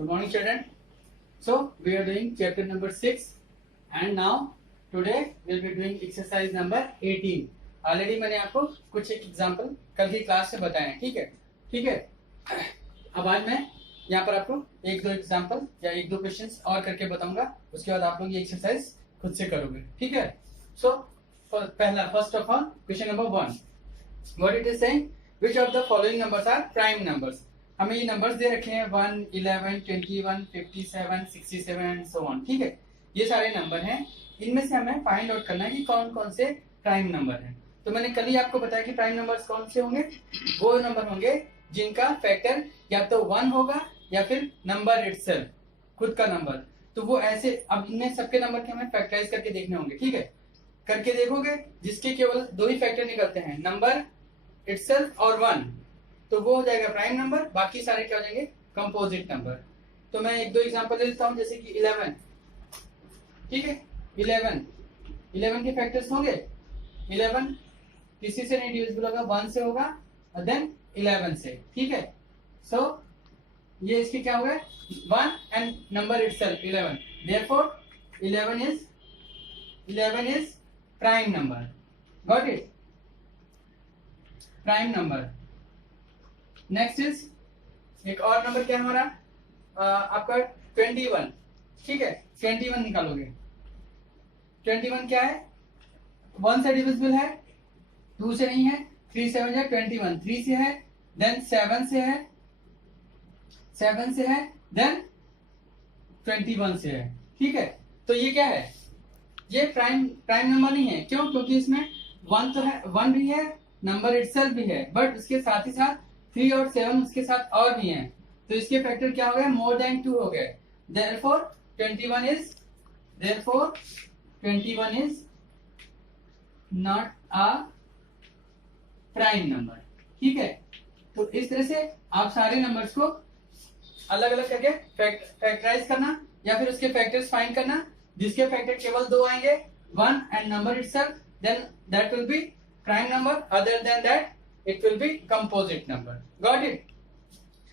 Good morning, children. So we are doing chapter number 6, and now today we'll be doing exercise number 18. Already मैंने आपको कुछ एक example कल की class से बताए हैं. ठीक है. अब आज मैं यहाँ पर आपको एक दो एग्जांपल या एक दो क्वेश्चंस और करके बताऊंगा. उसके बाद आप लोग ये एक्सरसाइज खुद से करोगे. ठीक है. सो पहला, first of all, question number 1. What it is saying, which of the following numbers are prime numbers. हमें ये नंबर्स दे रखे हैं 1, 11, 21, 57, 67 एंड सो ऑन. ठीक है. ये सारे नंबर हैं. इनमें से हमें फाइंड आउट करना है कि कौन कौन से प्राइम नंबर हैं. तो मैंने कल ही आपको बताया कि प्राइम नंबर्स कौन से होंगे. वो नंबर होंगे जिनका फैक्टर या तो 1 होगा या फिर नंबर इटसेल्फ, खुद का नंबर. तो वो ऐसे, अब इनमें सबके नंबर के हमें फैक्टराइज करके देखने होंगे. ठीक है. करके देखोगे जिसके केवल दो ही फैक्टर निकलते हैं, नंबर इटसेल्फ और 1, तो वो हो जाएगा प्राइम नंबर. बाकी सारे क्या हो जाएंगे, कंपोजिट नंबर. तो मैं एक दो एग्जांपल ले लेता हूं, जैसे कि 11. ठीक है. 11 के फैक्टर्स होंगे. 11 किसी से नहीं डिविजिबल होगा, 1 से होगा और देन 11 से. ठीक है. सो ये इसके क्या होगा, 1 and number itself 11. Therefore 11 is prime number. Got it. Prime number. Next is एक और नंबर क्या है हमारा, आपका 21. ठीक है. 21 निकालोगे. 21 क्या है, 1 से डिविजिबल है, 2 से नहीं है. 3 7 है 21, 3 से है, देन 7 से है, 7 से है, देन 21 से है. ठीक है. तो ये क्या है, ये प्राइम नंबर नहीं है. क्यों? क्योंकि इसमें 1 तो है, 1 भी है, नंबर इटसेल्फ भी है, बट उसके साथ ही साथ 3 और 7 उसके साथ और भी हैं. तो इसके फैक्टर क्या हो गए, मोर देन 2 हो गए. Therefore 21 is not a prime number. ठीक है. तो इस तरह से आप सारे नंबर्स को अलग अलग करके फैक्टराइज करना या फिर उसके फैक्टर्स फाइंड करना. जिसके फैक्टर केवल 2 आएंगे, 1 and number itself, then that will be prime number. Other than that it will be composite number. Got it.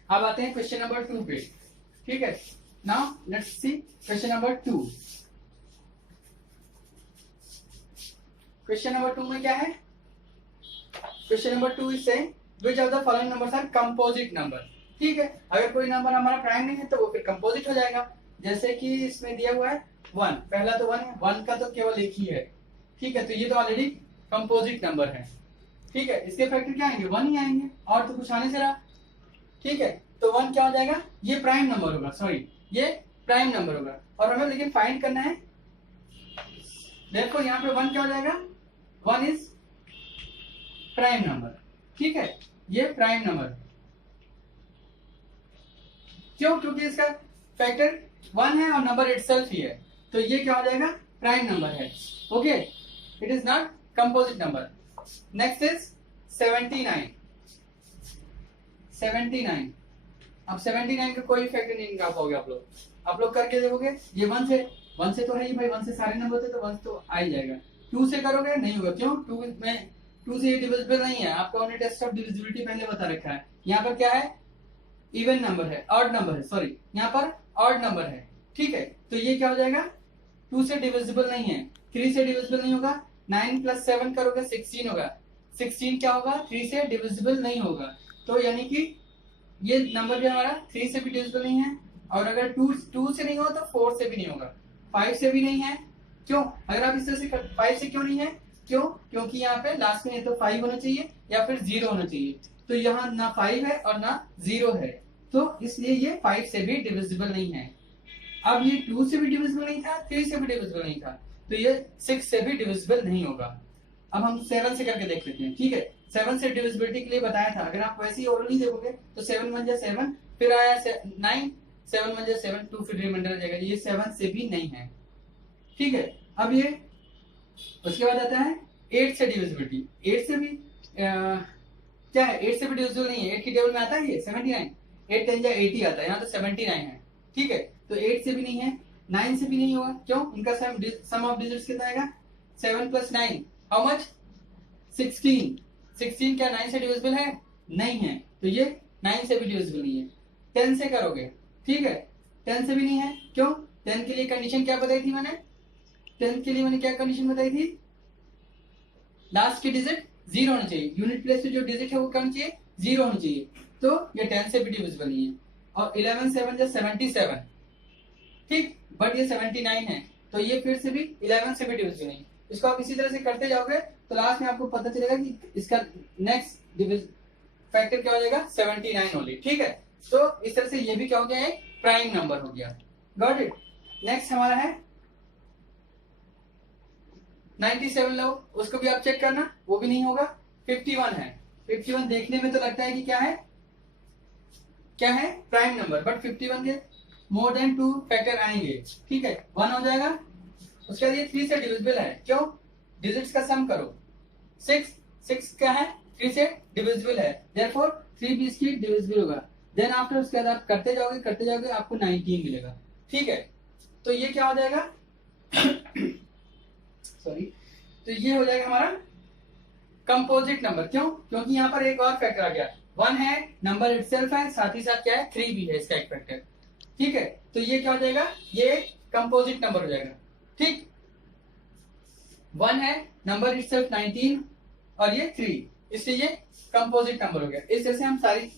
अब आते हैं क्वेश्चन नंबर 2 पे. ठीक है. Now let's see question number 2. Question number 2 में क्या है, question number 2 is saying which of the following numbers are composite number. ठीक है. अगर कोई नंबर हमारा प्राइम नहीं है तो वो फिर कंपोजिट हो जाएगा. जैसे कि इसमें दिया हुआ है 1. पहला तो 1 है, 1 का तो केवल एक ही है. ठीक है. तो ये तो ऑलरेडी कंपोजिट नंबर है. ठीक है. इसके फैक्टर क्या आएंगे, 1 ही आएंगे, और तो कुछ आने से रहा. ठीक है. तो 1 क्या हो जाएगा, ये प्राइम नंबर होगा. सॉरी, ये प्राइम नंबर होगा. और हमें लेकिन फाइंड करना है. देखो यहाँ पे 1 क्या हो जाएगा, 1 इज प्राइम नंबर. ठीक है. ये प्राइम नंबर. क्यों? क्योंकि इसका फैक्टर 1 है और नंबर इटसेल्फ ही है. तो ये क्या हो जाएगा, प्राइम नंबर है. Okay. It is not composite number. Next is 79. अब 79 का कोई फैक्टर नहीं निकाल पाओगे आप लोग करके देखोगे. ये 1 से तो है ही भाई, 1 से सारे नंबर थे तो 1 तो आ ही जाएगा. 2 से करोगे नहीं होगा. क्यों? 2 से डिविजिबल नहीं है. आपको हमने टेस्ट ऑफ डिविजिबिलिटी पहले बता रखा है. यहाँ पर क्या है, इवन नंबर है, ऑड नंबर है. सॉरी, यहाँ पर ऑड नंबर है. ठीक है. तो ये क्या हो जाएगा, 2 से डिविजिबल नहीं है, 3 से डिविजिबल नहीं होगा. 9 + 7 करोगे 16 होगा. 16 क्या होगा, 3 से डिविजिबल नहीं होगा. तो यानी कि ये नंबर भी हमारा 3 से भी डिविजिबल नहीं है. और अगर 2 से नहीं हो तो 4 से भी नहीं होगा, 5 से भी नहीं है. क्यों? अगर आप इस तरह से 5 से क्यों नहीं है, क्यों? क्योंकि यहाँ पे लास्ट में तो 5 होना चाहिए या फिर 0 होना चाहिए. तो यहाँ ना 5 है और ना 0 है, तो इसलिए ये 5 से भी डिविजिबल नहीं है. अब ये 2 से भी डिविजिबल नहीं था, 3 से भी डिविजिबल नहीं था, तो ये 6 से भी डिविजिबल नहीं होगा. अब हम 7 से करके देख लेते हैं. ठीक है. 7 से डिविजिबिलिटी के लिए बताया था. अगर आप वैसे ही ओरली देखोगे तो 7 1 जा 7, फिर आया 9, 7 1 जा 7, 2 फिर रिमाइंडर आ जाएगा. ये 7 से भी नहीं है. ठीक है. अब ये उसके बाद आता है 8 से डिविजिबिलिटी. 8 से भी क्या है, 8 से भी डिविजिबल नहीं है. 8 की टेबल में आता है ये 79. 8 10 जा 80 आता है, यहाँ तो 79 है. ठीक है. तो 8 से भी नहीं है, 9 से भी नहीं होगा. क्यों? इनका सम ऑफ डिजिट्स कितना आएगा, 7 + 9 हाउ मच, 16. 16 क्या 9 से डिविजिबल है? नहीं है. तो ये 9 से भी डिविजिबल नहीं है. 10 से करोगे. ठीक है. 10 से भी नहीं है। क्यों? 10 के लिए कंडीशन क्या बताई थी मैंने? 10 के लिए मैंने क्या कंडीशन बताई थी? लास्ट की डिजिट 0 होनी चाहिए, यूनिट प्लेस पे जो डिजिट है वो क्या होनी चाहिए? 0 होनी चाहिए। तो ये 10 से भी डिविजिबल नहीं है। और 11 7 जा 77, ठीक, बट ये 79 है, तो ये फिर से भी 11 से भी डिविजिबल नहीं। इसको आप इसी तरह से करते जाओगे तो लास्ट में आपको पता चलेगा कि इसका नेक्स्ट फैक्टर क्या हो जाएगा? 79 ओनली। ठीक है, तो इस तरह से ये भी क्या हो गया? एक प्राइम नंबर हो गया। Got it. नेक्स्ट हमारा है 97 लो, उसको भी आप चेक करना, वो भी नहीं होगा। 51 है, 51 देखने में तो लगता है कि क्या है? क्या है? प्राइम नंबर, बट 51 के मोर देन 2 फैक्टर आएंगे। ठीक है, 1 हो जाएगा। उसके बाद ये 3 से डिविजिबल है। क्यों? डिजिट्स का सम करो। 6 क्या है? 3 से डिविजिबल है, देयरफॉर 3 भी इसकी डिविजिबल होगा। देन आफ्टर उसके बाद आप करते जाओगे आपको 19 मिलेगा। ठीक है, तो ये क्या हो जाएगा? सॉरी, तो ये हो जाएगा हमारा कंपोजिट नंबर। क्यों? क्योंकि यहाँ पर एक और फैक्टर आ गया। 1 है, नंबर इटसेल्फ है, साथ ही साथ क्या है? 3 भी है इसका एक फैक्टर। ठीक है, तो ये क्या हो जाएगा? ये कंपोजिट नंबर हो जाएगा। ठीक, 1 है, नंबर इटसेल्फ 19 और ये 3, इसलिए ये कंपोजिट नंबर हो गया। इस तरह से हम सारी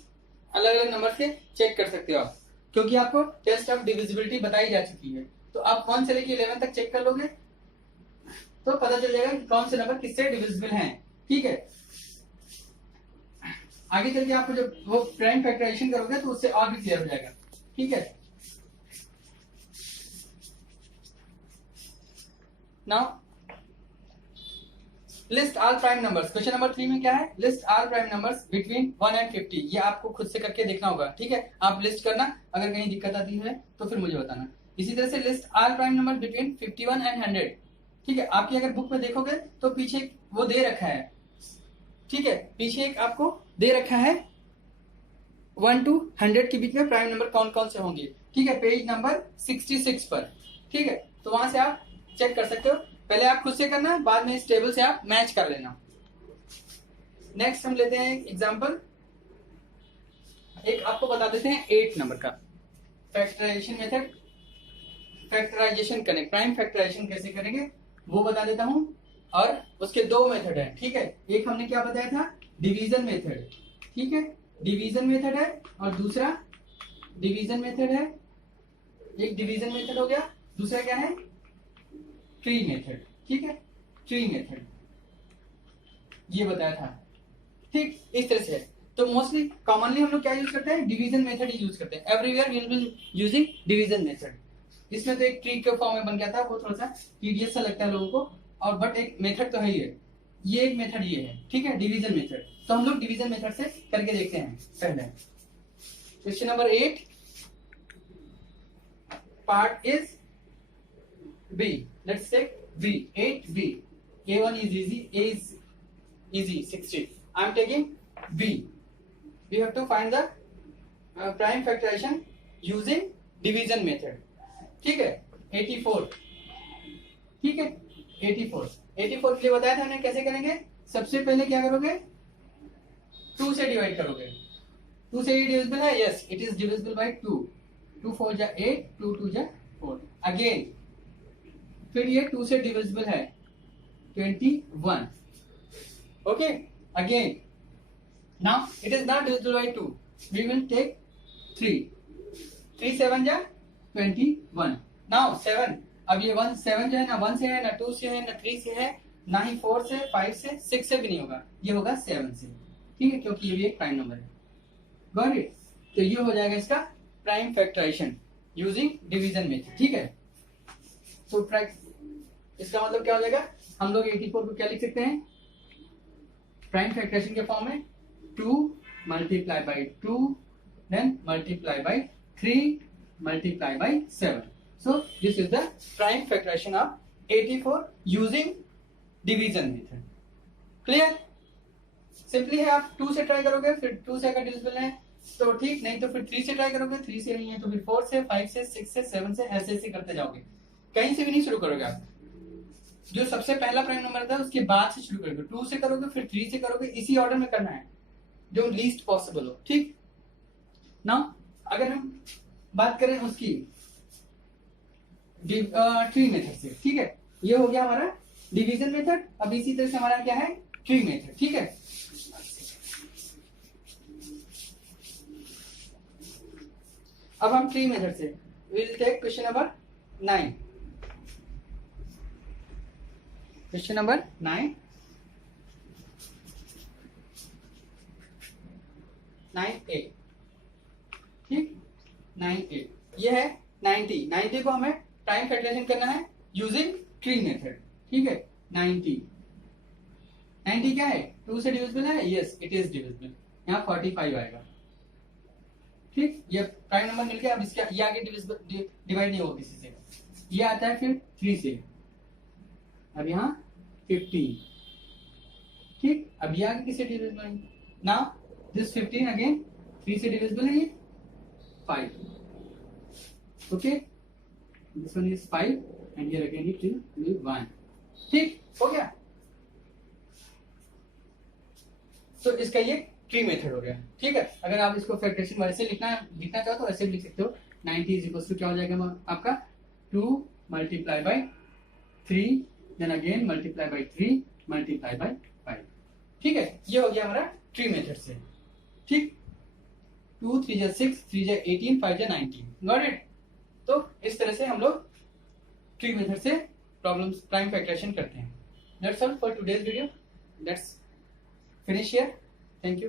अलग अलग नंबर से चेक कर सकते हो आप, क्योंकि आपको टेस्ट ऑफ डिविजिबिलिटी बताई जा चुकी है। तो आप 1 से लेकर 11 तक चेक कर लोगे तो पता चल जाएगा कि कौन से नंबर किससे डिविजिबल हैं। ठीक है, आगे चल के आपको जब वो प्राइम फैक्टराइजेशन करोगे तो उससे और भी क्लियर हो जाएगा। ठीक है, now list all prime numbers. Question number 3 में क्या है? List all prime numbers between 1 and 50। ये आपको खुद से करके देखना होगा। ठीक है, आप लिस्ट करना, अगर कहीं दिक्कत आती है तो फिर मुझे बताना। इसी तरह से list all prime number between 51 and 100। ठीक है, आपकी अगर बुक में देखोगे तो पीछे वो दे रखा है। ठीक है, पीछे एक आपको दे रखा है 1 to 100 के बीच में प्राइम नंबर कौन कौन से होंगे। ठीक है, पेज नंबर 66 पर। ठीक है, तो वहां से आप चेक कर सकते हो। पहले आप खुद से करना, बाद में इस टेबल से आप मैच कर लेना। नेक्स्ट हम लेते हैं एग्जांपल। एक आपको बता देते हैं 8 नंबर का फैक्टराइजेशन मेथड। फैक्टराइजेशन करें, प्राइम फैक्टराइजेशन कैसे करेंगे वो बता देता हूं। और उसके 2 मेथड है। ठीक है, एक हमने क्या बताया था? Division method. ठीक है, डिवीजन मेथड है और दूसरा डिवीजन मेथड है। एक डिवीजन मेथड हो गया, दूसरा क्या है? Tree method. ठीक है, ट्री मेथड ये बताया था। ठीक, इस तरह से है। तो मोस्टली कॉमनली हम लोग क्या यूज करते हैं? डिवीजन मेथड ही यूज करते हैं। Everywhere we will be using division method. इसमें तो एक ट्री के फॉर्म में बन गया था, वो थोड़ा सा टीडियस सा लगता है लोगों को, और बट एक मेथड तो है ही है। ये एक मेथड ये है। ठीक है, डिवीजन मेथड। तो हम लोग डिवीजन मेथड से करके देखते हैं। पहले question number 8 part is B. Let's take B. 8B. A1 is easy. A is easy. 60. I'm taking B. We have to find the prime factorization using division method. ठीक है, 84. ठीक है, 84 के लिए बताया था हमने कैसे करेंगे। सबसे पहले क्या करोगे? 2 से डिवाइड करोगे। 2 से ये डिविजिबल है? Yes, it is divisible by 2। 2 4 जा 8, 2 2 जा 4। अगेन फिर ये 2 से डिविजिबल है 21। Okay, again now it is not divisible by 2, we will take 3। 3 7 जा 21। नाउ 7, अब ये 1 7 जो है ना 1 से है, ना 2 से है, ना 3 से है, ना ही 4 से, 5 से, 6 से भी नहीं होगा, ये होगा 7 से। ठीक है, क्योंकि ये भी एक प्राइम नंबर है। Got it. तो ये हो जाएगा इसका prime factorization using division method. ठीक है, तो इसका मतलब क्या हो जाएगा? हम लोग 84 को क्या लिख सकते हैं? प्राइम फैक्टराइजेशन के फॉर्म में 2 multiply by 2 then multiply by 3 multiply by 7। So this is the prime factorization of 84 using division method. Clear? Simply है, आप 2 से ट्राई करोगे, फिर 2 से अगर डिविजिबल है तो ठीक, नहीं तो फिर 3 से ट्राई करोगे, 3 से नहीं है तो फिर 4 से, 5 से, 6 से, 7 से, ऐसे ऐसे करते जाओगे। कहीं से भी नहीं शुरू करोगे आप। जो सबसे पहला प्राइम नंबर था उसके बाद से शुरू करोगे। 2 से करोगे, फिर 3 से करोगे, इसी ऑर्डर में करना है जो लीस्ट पॉसिबल हो। ठीक, नाउ अगर हम बात करें उसकी ट्री मेथड से। ठीक है, ये हो गया हमारा डिवीजन मेथड। अब इसी तरह से हमारा क्या है, ट्री मेथड। ठीक है, अब हम ट्री मेथड से will take question number 9। Question number 9, 9A। ठीक, 9A ये है 90। 90 को हमें टाइम फैक्टराइजेशन करना है यूजिंग ट्री मेथड। ठीक है, 90 क्या है, 2 से डिविजिबल है, यस इट इज डिविजिबल। यहाँ 45 आएगा। ठीक, ये प्राइम नंबर मिल गया। अब इसका ये आगे डिवाइड नहीं होगा किसी से, ये आता है फिर 3 से। अब यहाँ 15। ठीक, अब ये आगे किससे डिविजिबल है ना, दिस 15 अगेन 3 से डिविजिबल है, ये 5। Okay, this one is 5 and here again it will 1। ठीक हो गया, तो इसका ये ट्री मेथड हो गया। ठीक है, अगर आप इसको फैक्टराइजेशन वैसे लिखना चाहो तो ऐसे भी लिख सकते हो। 90 इज इक्वल टू क्या हो जाएगा आपका, 2 multiply by 3 then again multiply by 3 multiply by 5। ठीक है, ये हो गया हमारा ट्री मेथड से। ठीक, 2 3 जा 6, 3 जा 18, 5 जा 19। Got it. तो इस तरह से हम लोग ट्री मेथड से प्रॉब्लम्स प्राइम फैक्टराइजेशन करते हैं। That's all for today's video. Let's finish here. Thank you.